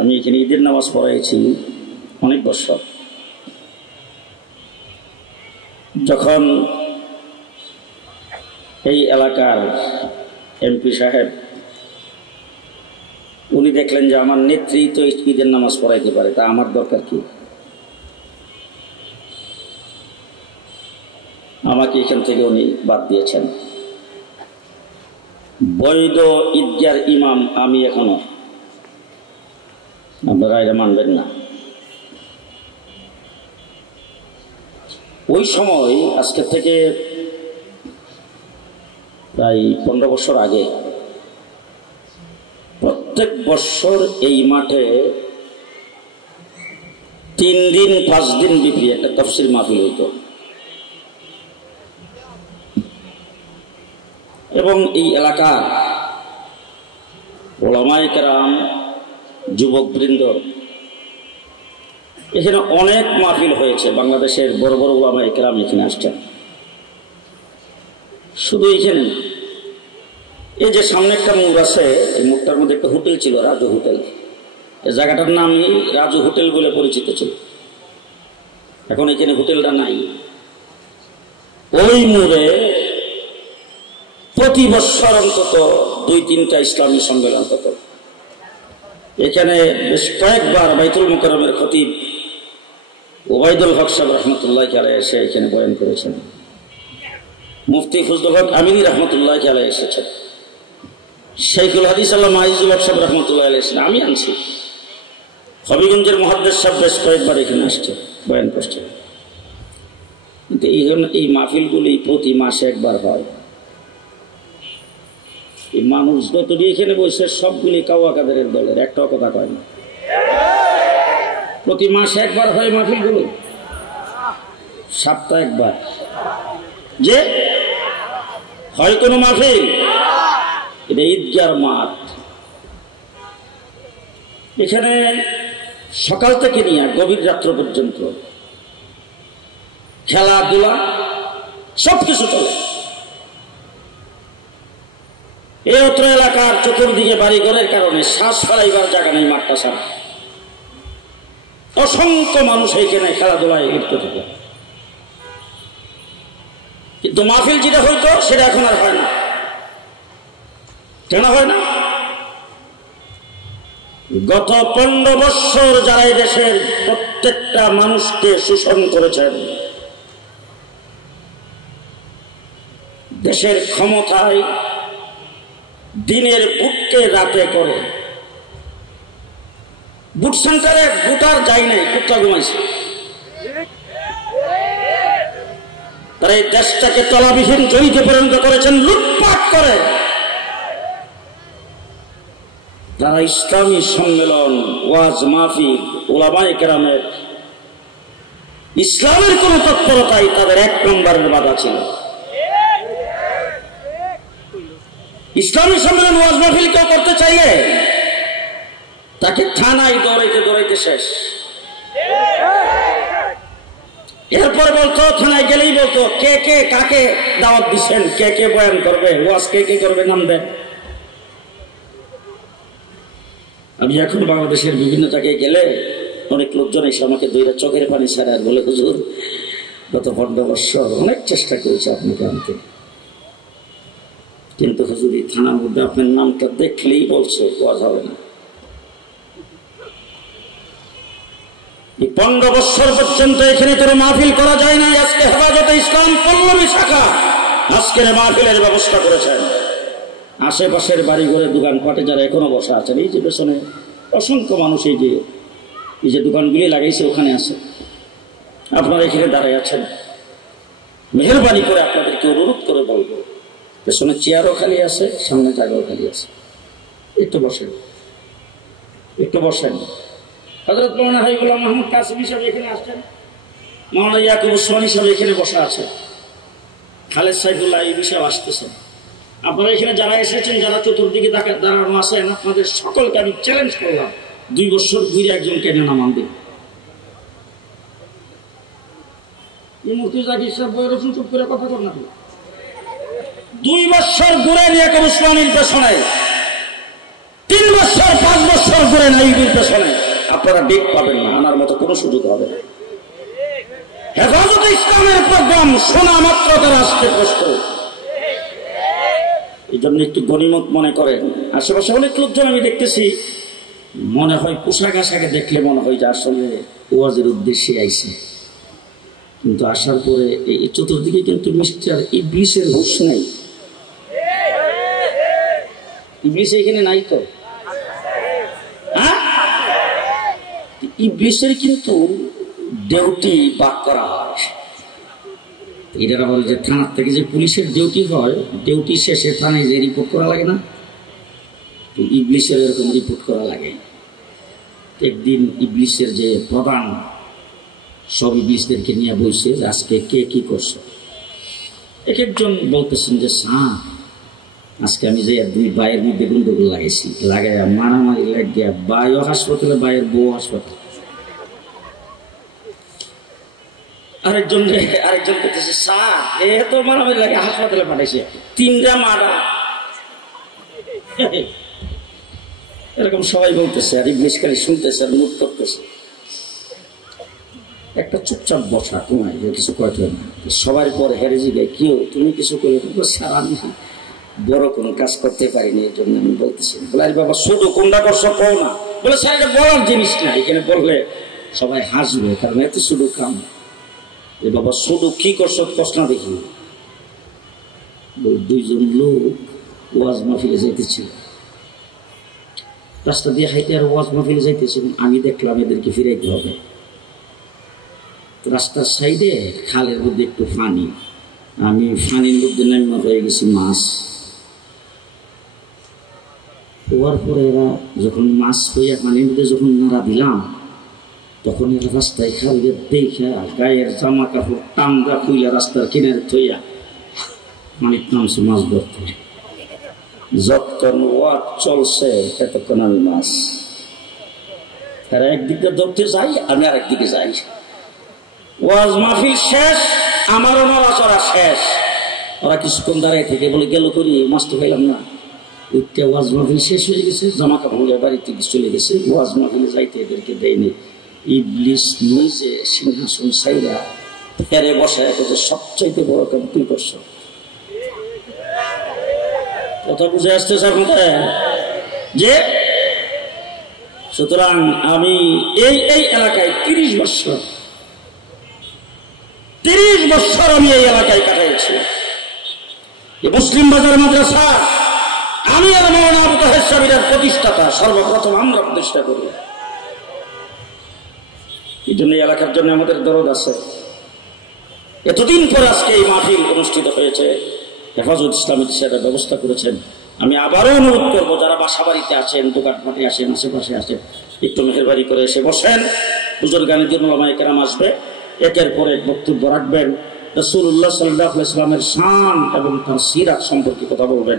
আমি এখানে ঈদের নামাজ পড়াইছি অনেক বছর। যখন এই এলাকার এমপি সাহেব উনি দেখলেন যে আমার নেত্রী তো ঈদের নামাজ পড়াইতে পারে, তা আমার দরকার কি? আমাকে এখান থেকে উনি বাদ দিয়েছেন। বৈধ ঈদগার ইমাম আমি এখনো, আপনারা এটা মানবেন না। ওই সময় আজকে থেকে প্রায় 15 বছর আগে প্রত্যেক বছর এই মাঠে 3 দিন 5 দিন ব্যাপী একটা তাফসীর মাহফিল হইত এবং এই এলাকার উলামায়ে কেরাম, যুবকবৃন্দ, এখানে অনেক মাহফিল হয়েছে। বাংলাদেশের বড় বড় উলামায়ে কেরাম এখানে আসছেন। শুধু এখানে না, এই যে সামনে একটা মোড় আছে, এই মোড়টার মধ্যে একটা হোটেল ছিল, রাজু হোটেল। এই জায়গাটার নামই রাজু হোটেল বলে পরিচিত ছিল। এখন এখানে হোটেলটা নাই। ওই মোড়ে প্রতি বছর অন্তত 2-3টা ইসলামী সম্মেলন হতো। এখানে বেশ কয়েকবার বাইতুল মুকাররমের খতিব ওবায়দুল হক সাহেব রহমতুল্লাহ আলাইহি এসে এখানে বয়ান করেছেন। মুফতি ফজলুল হক আমিনী রহমতুল্লাহ আলাইহি এসেছেন। শাইখুল হাদিস আল্লামা আজিজুল হক সাহেব রহমতুল্লাহ আলাইহি এসেছেন। আমি আনছি। হবিগঞ্জের মুহাদ্দিস সাহেব বেশ কয়েকবার এখানে আসছে, বয়ান করছে। কিন্তু এই মাহফিলগুলি প্রতি মাসে একবার হয়। এই মানুষ যতটি এখানে বসে সবগুলি কাওয়া কাদেরের দলের, একটাও কথা কয় না। প্রতি মাসে একবার হয় মাহফিলগুলো, সপ্তাহে একবার যে হয় কোনো মাহফিল, এটা ঈদগার মাঠ। এখানে সকাল থেকে নিয়ে গভীর রাত্র পর্যন্ত খেলাধুলা সবকিছু চলে। এই অত্র এলাকার চতুর্দিকে বাড়িঘরের কারণে শ্বাস ফেলাইবার জায়গা নেই। মাঠটা ছাড়া অসংখ্য মানুষ এইখানে খেলাধুলায় লিপ্ত থাকে। কিন্তু মাহফিল যেটা হইতো সেটা এখন আর হয় না। কেন হয় না? গত 15 বছর যারা এই দেশের প্রত্যেকটা মানুষকে শোষণ করেছেন, দেশের ক্ষমতায় দিনের বুটকে রাতে করে, বুট সেন্টারে বুটার যায় নাই, কুত্তা ঘুমাইছে। তারা এই দেশটাকে তলাবিহীন জমিতে পরিণত করেছেন লুটপাট করে। তারা ইসলামী সম্মেলন, ওয়াজ মাহফিল, উলামায়ে কেরামের ইসলামের কোন তৎপরতাই তাদের 1 নম্বরের বাধা ছিল। ইসলামী সম্মেলন, ওয়াজ মাহফিল কেউ করতে চাইলে তাকে থানায় দৌড়াইতে দৌড়াইতে শেষ। এরপর বলতো, থানায় গেলেই বলতো কে কে কাকে দাওয়াত দিচ্ছেন, কে কে বয়ান করবে, ওয়াজ কে কে করবে, নাম দেন। আমি এখন বাংলাদেশের বিভিন্ন জায়গায় গেলে অনেক লোকজন এসে আমাকে দুইটা চোখের পানি ছাড়ে আর বলে, হুজুর গত 15 বছর অনেক চেষ্টা করেছে আপনাকে আনতে, কিন্তু হুজুর এই থানার মধ্যে আপনার নামটা দেখলেই বলছে ওয়াজ হবে না। এই 15 বছর পর্যন্ত এখানে কোনো মাহফিল করা যায় না। আজকে হেফাজতে ইসলাম পল্লবী শাখা আজকের মাহফিলের ব্যবস্থা করেছেন। আশেপাশের বাড়ি ঘরে দোকানপাটে যারা এখনো বসা আছেন, এই যে পেছনে অসংখ্য মানুষ এই যে দোকানগুলি লাগাইছে ওখানে আছে, আপনারা এখানে দাঁড়ায় আছেন। মেহেরবানি করে আপনাদেরকে অনুরোধ করে বলবো, পেছনে চেয়ারও খালি আছে, সামনে জায়গাও খালি আছে, একটু বসেন, একটু বসেন। হযরত মাওলানা হাবিবুল্লাহ মাহমুদ কাসেমী সাহেব এখানে আসছেন, মাওলানা ইয়াকুব উসমানী সাহেব এখানে বসা আছে, খালেদ সাইফুল্লাহ এই বিষয়ে আসতেছেন। আপনারা এখানে যারা এসেছেন, যারা চতুর্দিকে দাঁড়ানো আছেন, আপনাদের সকলকে আমি চ্যালেঞ্জ করলাম 2 বছর ঘুরে একজনকে এনে নামান দিন। এই মুফতি জাকির সাহেব বইয়ের চুপ করে কথা বল না। 2 বছর ঘুরে ইয়াকুব উসমানীর পেছনে 3 বছর 5 বছর ধরে নাইবির পেছনে আপনারা ডেট পাবেন না, আনার মতো কোনো সুযোগ হবে না। হেফাজতে ইসলামের প্রোগ্রাম শোনা মাত্র তারা আসতে প্রস্তুত। এই জন্য একটু গণিমত মনে করেন। আশেপাশে অনেক লোকজন আমি দেখতেছি, মনে হয় পোশাক আশাকে দেখলে মনে হয় যে আসলে ওয়াজের উদ্দেশ্যে আইছে, কিন্তু আসার পরে এই চতুর্দিকে কিন্তু মিস্টার ইবলিসের হুঁশ নাই। ইবলিস এখানে নাই তো, হ্যাঁ? ইবলিসের কিন্তু ডিউটি বাক করা হয়। এটারা বলে যে থানার থেকে যে পুলিশের ডিউটি হয়, ডিউটি শেষে থানায় যে রিপোর্ট করা লাগে না, ইবলিসের এরকম রিপোর্ট করা লাগে। একদিন ইবলিসের যে প্রধান সব ইবলিসদেরকে নিয়ে বলছে যে আজকে কে কি করছে। এক একজন বলতেছেন যে স্যার আজকে আমি যে 2 ভাইয়ের মধ্যে গন্ডগোল লাগাইছি, লাগাই মারামারি লাগিয়া ভাইও হাসপাতালে, ভাইয়ের বউ হাসপাতালে। আরেকজন বলতেছে স্যার এ তো মারামারি লাগে হাসপাতালে পাঠাইছে, 3টা মারা। এরকম সবাই বলতেছে, আর ইবলিস খালি শুনতেছে আর মুখ করতেছে। একটা চুপচাপ বসা, তোমায় কিছু কয়তো না। সবার পরে হেরে জিগায় কেউ তুমি কিছু করে, স্যার আমি বড় কোনো কাজ করতে পারিনি, এই জন্য আমি বলতেছি। বলে আরে বাবা শুধু কোনটা করছো কও না। বলে স্যার এটা বলার জিনিস না, এখানে বললে সবাই হাসবে, কারণ এত শুধু কাম। এ বাবা শুধু কি করছো কষ্ট না দেখি। 2 জন লোক ওয়াজ মাহফিলে যাইতেছিল, রাস্তা দিয়ে হাইতে আর ওয়াজ মাহফিলে যাইতেছিল। আমি দেখলাম এদেরকে ফিরাইতে হবে। রাস্তার সাইডে খালের মধ্যে একটু পানি, আমি পানির মধ্যে নামিয়ে হয়ে গেছি মাছ। হওয়ার পরে এরা যখন মাছ হইয়া পানির মধ্যে যখন নাড়া দিলাম, তখন এরা রাস্তায় খালে দেখা গায়ের জামা কাপড় টাঙ্গা খুইলা রাস্তার কিনারে থইয়া পানির নামছে মাছ ধরতে। যতক্ষণ ওয়াজ চলছে এতক্ষণ আমি মাছ। এরা একদিকে ধরতে যাই, আমি আর একদিকে যাই। ওয়াজ মাহফিল শেষ, আমারও নড়াচড়া শেষ। ওরা কিছুক্ষণ দাঁড়ায় থেকে বলে গেল করি মাছ তো খাইলাম না। ওইটা ওয়াজ মাহফিল শেষ হয়ে গেছে, জামা কাপড় বাড়িতে চলে গেছে। ওয়াজ মাহফিলে যাইতে এদেরকে দেয়নি। ইবলিস নিজে সিংহাসন সাইরা ফেরে বসায় সবচাইতে বড় কাম তুই করছ। কথা বুঝে আসতেছে আপনাদের? যে সুতরাং আমি এই এলাকায় 30 বছর আমি এই এলাকায় কাটাইছি। মুসলিম বাজার মাদ্রাসা আমি আর মৌলানা আবু তাহের সাহেবের প্রতিষ্ঠাতা, সর্বপ্রথম আমরা প্রতিষ্ঠা করি। এই জন্য এলাকার জন্য আমাদের দরদ আছে। এতদিন পর আজকে এই মাহফিল অনুষ্ঠিত হয়েছে, হেফাজত ইসলামী সেটা ব্যবস্থা করেছেন। আমি আবারও অনুরোধ করবো, যারা বাসা বাড়িতে আছেন, দোকানপাটে আসেন, আশেপাশে আসেন, একটু মেহেরবানি করে এসে বসেন। হুজুর গানের জন্য ওলামায়ে কেরাম আসবে, একের পর এক বক্তব্য রাখবেন। রাসূলুল্লাহ সাল্লাল্লাহু আলাইহি ওয়াসাল্লামের শান এবং তার সিরাত সম্পর্কে কথা বলবেন।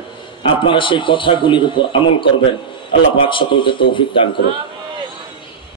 আপনারা সেই কথাগুলির উপর আমল করবেন। আল্লাহ পাক সকলকে তৌফিক দান করুন।